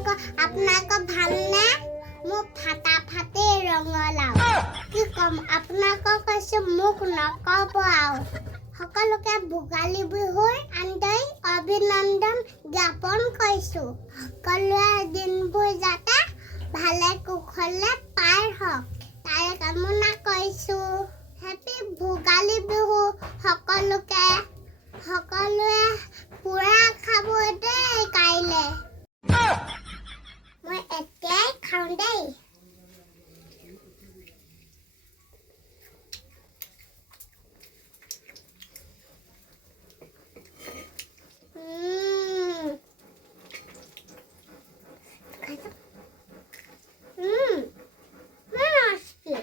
আপোনালোকৰ ভালনে? মোক ফাটাফাটি ৰঙালাও। কি কম আপোনালোকক কৈছোঁ মোক নক'ব আৰু। সকলোকে ভোগালী বিহুৰ আন্তৰিক অভিনন্দন জ্ঞাপন কৰিছোঁ। সকলোৱে দিনবোৰ যাতে ভালে কুশলে পাৰ হওক তাৰে কামনা কৰিছোঁ। হেপী ভোগালী বিহু সকলোকে। সকলোৱে পুৰা খাব দেই কাইলৈ। মই এতিয়াই খাওঁ দেই। nasty.